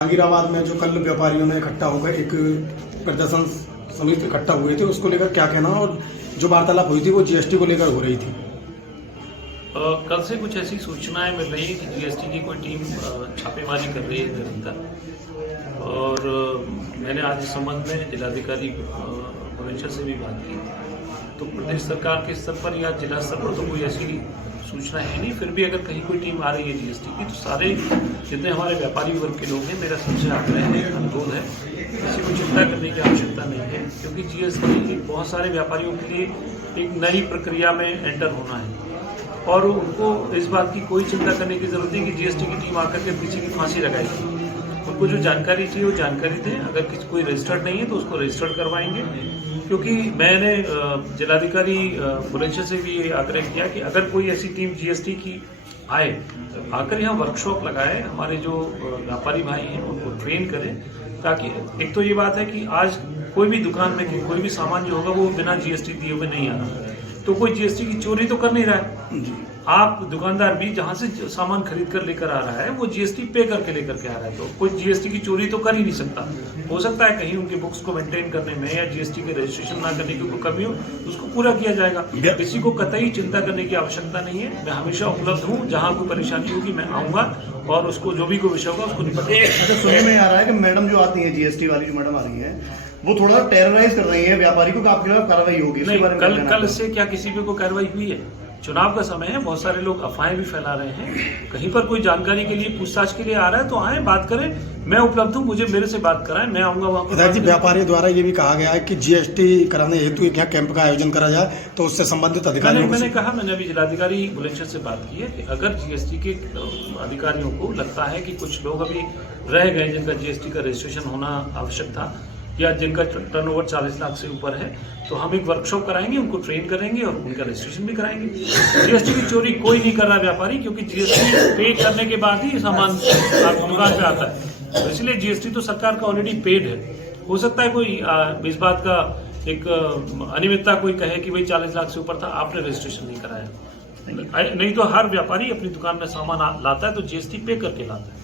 जहांगीराबाद में जो कल व्यापारियों ने इकट्ठा होकर एक प्रदर्शन समिति इकट्ठा हुए थे, उसको लेकर क्या कहना, और जो वार्तालाप हुई थी वो जीएसटी को लेकर हो रही थी। कल से कुछ ऐसी सूचनाएं मिल रही है कि जीएसटी की कोई टीम छापेमारी कर रही है निरंतर, और मैंने आज इस संबंध में जिलाधिकारी भुवनेश्वर से भी बात की। तो प्रदेश सरकार के स्तर पर या जिला स्तर पर तो कोई ऐसी सूचना है नहीं, फिर भी अगर कहीं कोई टीम आ रही है जीएसटी की, तो सारे जितने हमारे व्यापारी वर्ग के लोग हैं, मेरा सबसे आग्रह है, अनुरोध है, किसी को चिंता करने की आवश्यकता नहीं है, क्योंकि जीएसटी बहुत सारे व्यापारियों के लिए एक नई प्रक्रिया में एंटर होना है और उनको इस बात की कोई चिंता करने की जरूरत नहीं कि जीएसटी की टीम आकर के किसी की फांसी लगाएगी। उनको जो जानकारी चाहिए वो जानकारी दें। अगर किसी कोई रजिस्टर्ड नहीं है तो उसको रजिस्टर्ड करवाएंगे, क्योंकि मैंने जिलाधिकारी भुवनेश्वर से भी ये आग्रह किया कि अगर कोई ऐसी टीम जीएसटी की आए, आकर यहाँ वर्कशॉप लगाए, हमारे जो व्यापारी भाई हैं उनको ट्रेन करें, ताकि एक तो ये बात है कि आज कोई भी दुकान में कोई भी सामान जो होगा वो बिना जीएसटी दिए हुए नहीं आ रहा, तो कोई जीएसटी की चोरी तो कर नहीं रहा है। आप दुकानदार भी जहां से सामान खरीद कर लेकर आ रहा है वो जीएसटी पे करके लेकर के आ रहा है, तो कोई जीएसटी की चोरी तो कर ही नहीं सकता। हो सकता है कहीं उनके बुक्स को मेंटेन करने में या जीएसटी के रजिस्ट्रेशन ना करने की कोई कमी हो, उसको पूरा किया जाएगा। किसी को कतई चिंता करने की आवश्यकता नहीं है। मैं हमेशा उपलब्ध हूँ, जहाँ कोई परेशानी होगी मैं आऊंगा और उसको जो भी कोई विषय होगा उसको निपटाएंगे। अच्छा, सुनने में आ रहा है कि मैडम जो आती है, जीएसटी वाली जो मैडम आ रही है, वो थोड़ा टेरराइज कर रही है व्यापारी को, आपके खिलाफ कार्रवाई होगी? नहीं, कल से क्या किसी पे कोई कार्रवाई हुई है? चुनाव का समय है, बहुत सारे लोग अफवाहें भी फैला रहे हैं। कहीं पर कोई जानकारी के लिए, पूछताछ के लिए आ रहा है तो आए, बात करें, मैं उपलब्ध हूँ, मुझे मेरे से बात कराएं, मैं आऊंगा वहाँ पर। व्यापारियों द्वारा ये भी कहा गया है कि जीएसटी कराने हेतु एक यहाँ कैंप का आयोजन करा जाए, तो उससे संबंधित अधिकारियों मैंने अभी जिलाधिकारी भुवनेश्वर से बात की है कि अगर जीएसटी के अधिकारियों को लगता है कि कुछ लोग अभी रह गए जिनका जीएसटी का रजिस्ट्रेशन होना आवश्यक था या जिनका टर्नओवर 40 लाख से ऊपर है, तो हम एक वर्कशॉप कराएंगे, उनको ट्रेन करेंगे और उनका रजिस्ट्रेशन भी कराएंगे। जीएसटी की चोरी कोई नहीं कर रहा व्यापारी, क्योंकि जीएसटी पे करने के बाद ही सामान आपकी दुकान पे आता है, तो इसलिए जीएसटी तो सरकार का ऑलरेडी पेड है। हो सकता है कोई इस बात का एक अनियमितता कोई कहे कि भाई 40 लाख से ऊपर था, आपने रजिस्ट्रेशन नहीं कराया। नहीं तो हर व्यापारी अपनी दुकान में सामान लाता है तो जीएसटी पे करके लाता है।